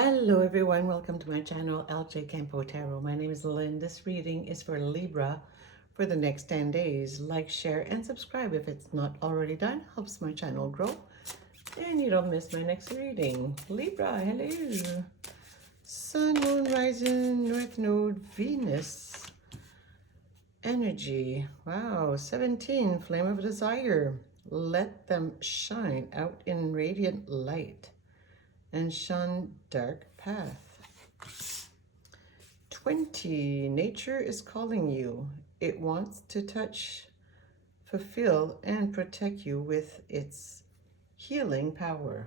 Hello everyone, welcome to my channel, LJ Campo Tarot. My name is Lynn. This reading is for Libra for the next 10 days. Like, share, and subscribe if it's not already done. Helps my channel grow. And you don't miss my next reading. Libra, hello. Sun, Moon, Rising, North Node, Venus. Energy. Wow, 17, Flame of Desire. Let them shine out in radiant light and shun dark path. 20, nature is calling you. It wants to touch, fulfill, and protect you with its healing power.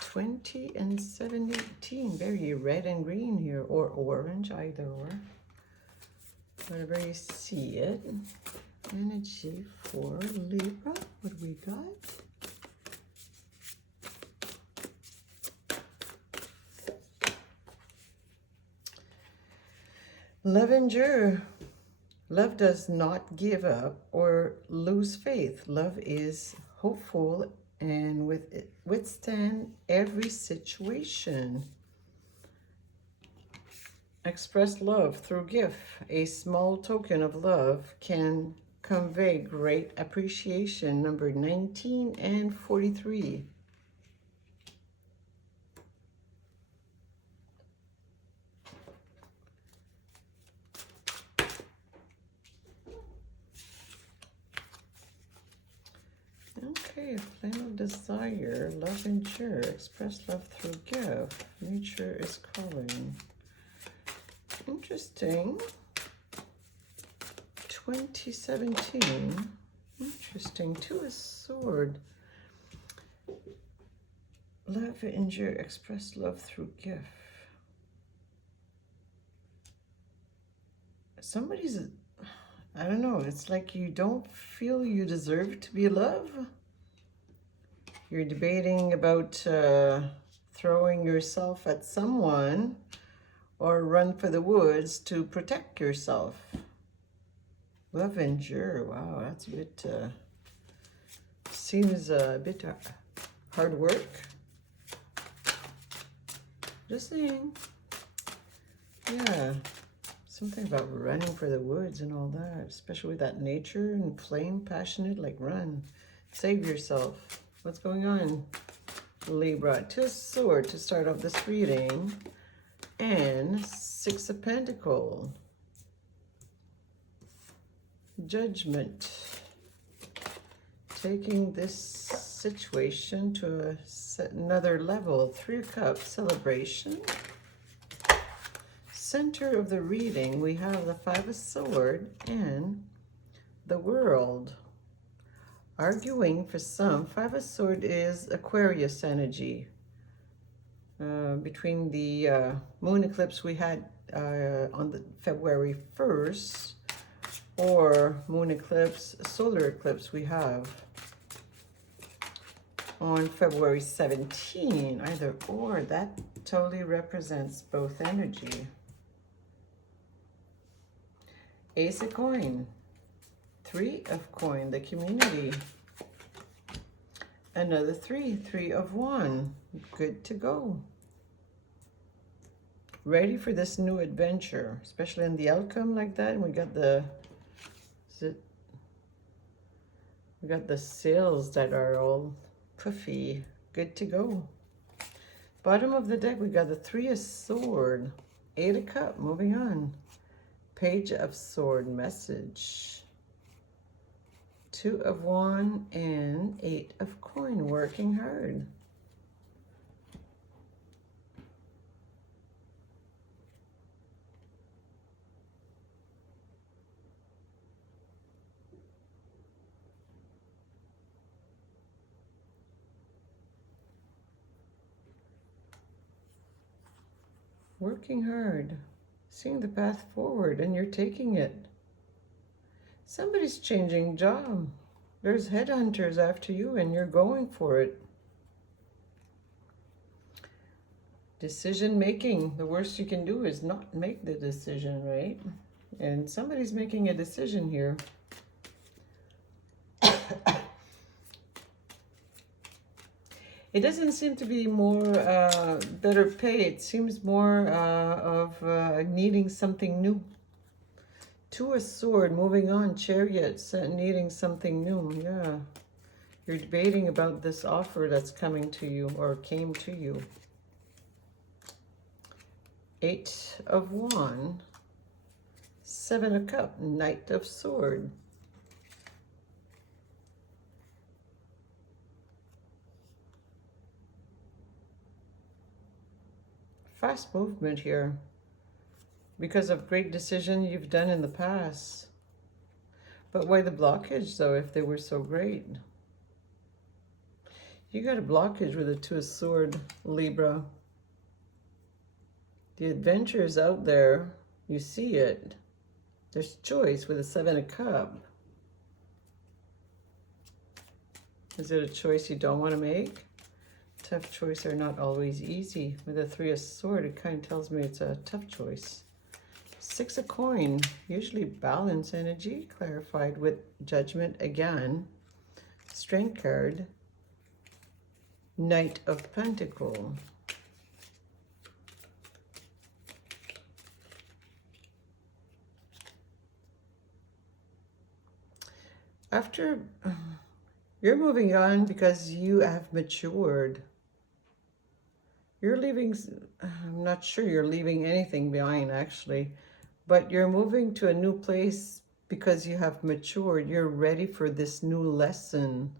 20 and 17, very red and green here, or orange, either or. Whatever you see it. Energy for Libra, what we got? Love endure. Love does not give up or lose faith. Love is hopeful and withstand every situation. Express love through gift. A small token of love can convey great appreciation. Number 19 and 43. Okay, flame of desire, love endure, express love through gift, nature is calling. Interesting. 2017, interesting. Two of sword, love endure, express love through gift. Somebody's, I don't know, it's like you don't feel you deserve to be loved. You're debating about throwing yourself at someone or run for the woods to protect yourself. Love endure, wow, that's a bit, seems a bit hard work. Just saying, yeah. Something about running for the woods and all that, especially with that nature and flame, passionate, like run. Save yourself. What's going on? Libra, Two of Swords to start off this reading. And Six of Pentacles. Judgment. Taking this situation to another level. Three of Cups, celebration. Center of the reading, we have the Five of Swords and the World. Arguing for some, Five of Swords is Aquarius energy. Between the moon eclipse we had on the February 1st, or moon eclipse, solar eclipse we have on February 17, either or, that totally represents both energy. Ace of coin, Three of coin, the community. Another Three of Wands, good to go. Ready for this new adventure, especially in the outcome like that. And we got the, sails that are all puffy, good to go. Bottom of the deck, we got the Three of Swords, Eight of Cups, moving on. Page of Sword message. Two of Wands and Eight of Coin, working hard. Working hard. Seeing the path forward, and you're taking it. Somebody's changing job. There's headhunters after you, and you're going for it. Decision making. The worst you can do is not make the decision, right? And somebody's making a decision here. It doesn't seem to be more better pay. It seems more of needing something new. Two of Swords, moving on, Chariots, needing something new. Yeah. You're debating about this offer that's coming to you or came to you. Eight of Wands, Seven of Cups, Knight of Swords. Fast movement here because of great decision you've done in the past. But why the blockage though if they were so great? You got a blockage with a Two of Swords, Libra. The adventure is out there. You see it. There's choice with a Seven of Cups. Is it a choice you don't want to make? Tough choices are not always easy. With a Three of Swords, it kind of tells me it's a tough choice. Six of Coins, usually balance energy, clarified with Judgment again. Strength card. Knight of Pentacles. After, you're moving on because you have matured. You're leaving, I'm not sure you're leaving anything behind actually, but you're moving to a new place because you have matured. You're ready for this new lesson.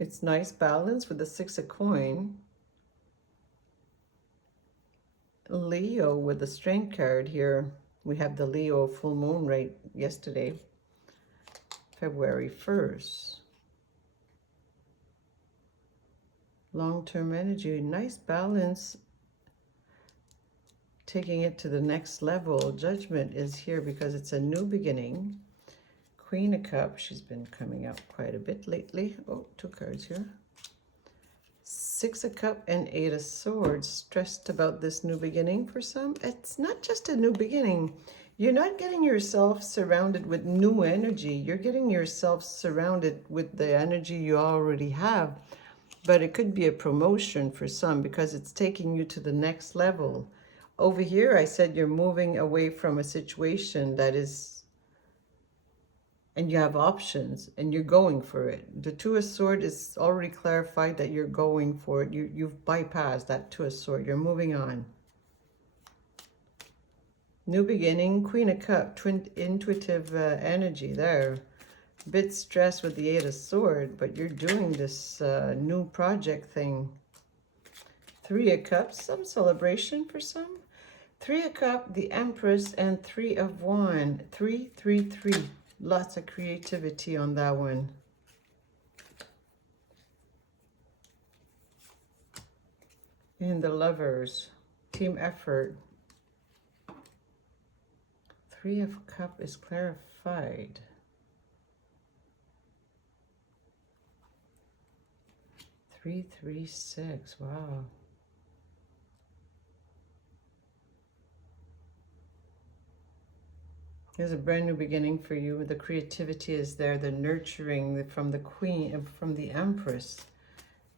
It's nice balance with the Six of Coins. Leo with the Strength card here. We have the Leo full moon right yesterday, February 1st. Long-term energy, nice balance. Taking it to the next level. Judgment is here because it's a new beginning. Queen of Cups, she's been coming out quite a bit lately. Oh, two cards here. Six of Cups and Eight of Swords. Stressed about this new beginning for some. It's not just a new beginning. You're not getting yourself surrounded with new energy. You're getting yourself surrounded with the energy you already have. But it could be a promotion for some because it's taking you to the next level. Over here, I said you're moving away from a situation that is, and you have options, and you're going for it. The Two of Swords is already clarified that you're going for it. You've bypassed that Two of Swords. You're moving on. New beginning, Queen of Cups, intuitive energy there. Bit stressed with the Eight of Swords, but you're doing this new project thing. Three of Cups, some celebration for some. Three of Cups, the Empress, and Three of Wands. 3, 3, 3. Lots of creativity on that one. And the Lovers, team effort. Three of Cups is clarified. 3, 3, 6. Wow. There's a brand new beginning for you. The creativity is there, the nurturing from the Queen, from the Empress,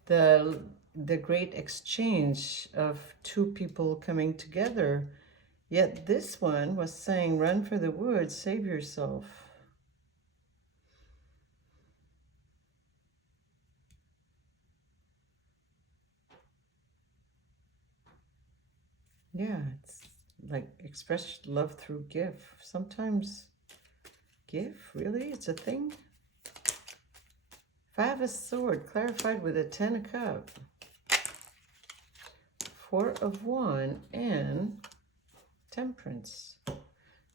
the great exchange of two people coming together. Yet this one was saying, run for the woods, save yourself. Yeah, it's like express love through gift. Sometimes gift, really? It's a thing? Five of Swords, clarified with a Ten of Cups. Four of Wands and Temperance.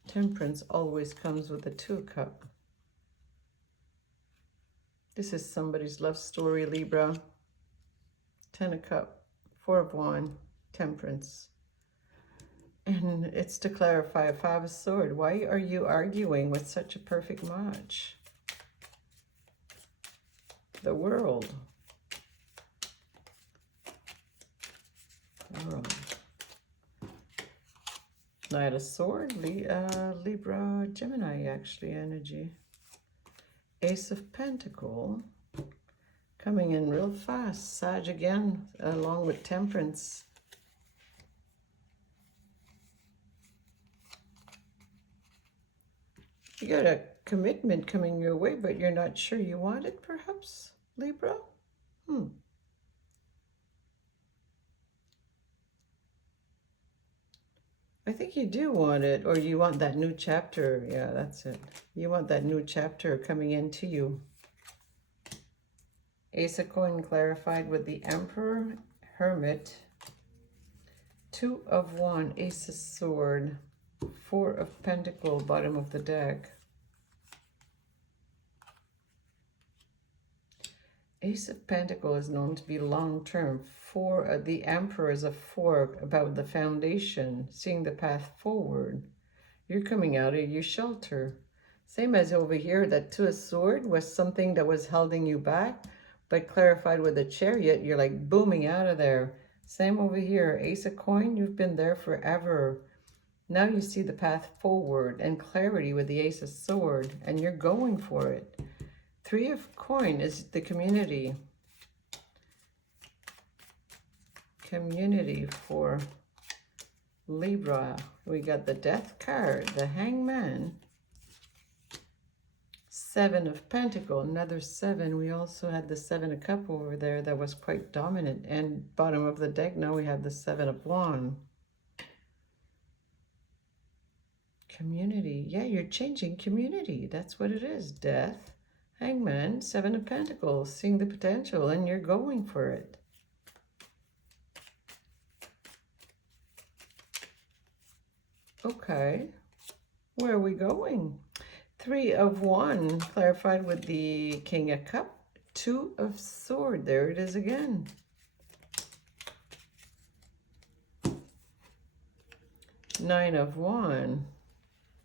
Temperance always comes with a Two of Cups. This is somebody's love story, Libra. Ten of Cups, Four of Wands, Temperance. And it's to clarify a Five of Swords. Why are you arguing with such a perfect match? The World. Knight of Swords, Libra, Gemini, actually, energy. Ace of Pentacles, Coming in real fast. Sag again, along with Temperance. You got a commitment coming your way, but you're not sure you want it, perhaps, Libra? I think you do want it, or you want that new chapter. Yeah, that's it. You want that new chapter coming into you. Ace of Coin clarified with the Emperor, Hermit, Two of Wands, Ace of Sword, Four of Pentacles, bottom of the deck. Ace of Pentacles is known to be long-term. The Emperor is a 4, about the foundation, seeing the path forward. You're coming out of your shelter. Same as over here, that Two of Swords was something that was holding you back, but clarified with the Chariot, you're like booming out of there. Same over here, Ace of Coin, you've been there forever. Now you see the path forward and clarity with the Ace of Sword, and you're going for it. Three of Coin is the community. Community for Libra. We got the Death card, the Hangman. Seven of Pentacles, another 7. We also had the 7 of Cups over there that was quite dominant. And bottom of the deck, now we have the 7 of Wands. Community. Yeah, you're changing community. That's what it is. Death. Hangman, 7 of Pentacles, seeing the potential, and you're going for it. Okay, where are we going? 3 of Wands, clarified with the King of Cups, 2 of Swords, there it is again. Nine of Wands.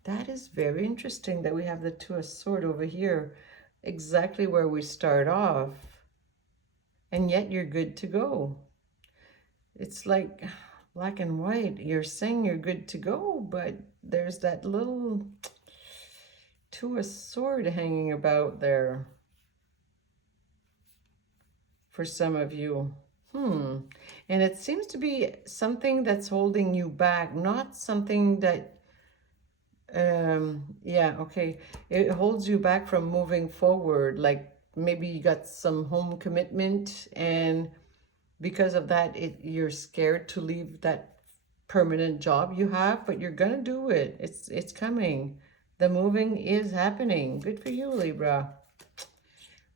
That is very interesting that we have the 2 of Swords over here. Exactly where we start off, and yet you're good to go. It's like black and white. You're saying you're good to go, but there's that little 2 of Swords hanging about there for some of you. And it seems to be something that's holding you back, not something that yeah, okay, it holds you back from moving forward. Like maybe you got some home commitment, and because of that you're scared to leave that permanent job you have, but you're gonna do it. It's coming. The moving is happening. Good for you, Libra.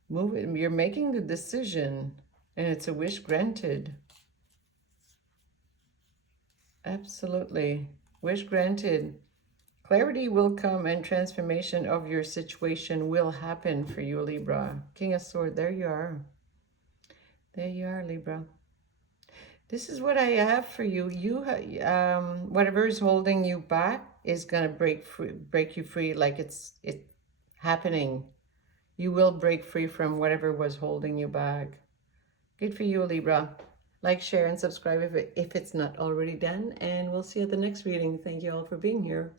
Moving, you're making the decision, and it's a wish granted. Absolutely, wish granted. Clarity will come, and transformation of your situation will happen for you, Libra. King of Swords, there you are. There you are, Libra. This is what I have for you. Whatever is holding you back is gonna break you free. Like it's happening. You will break free from whatever was holding you back. Good for you, Libra. Like, share, and subscribe if it's not already done. And we'll see you at the next reading. Thank you all for being here.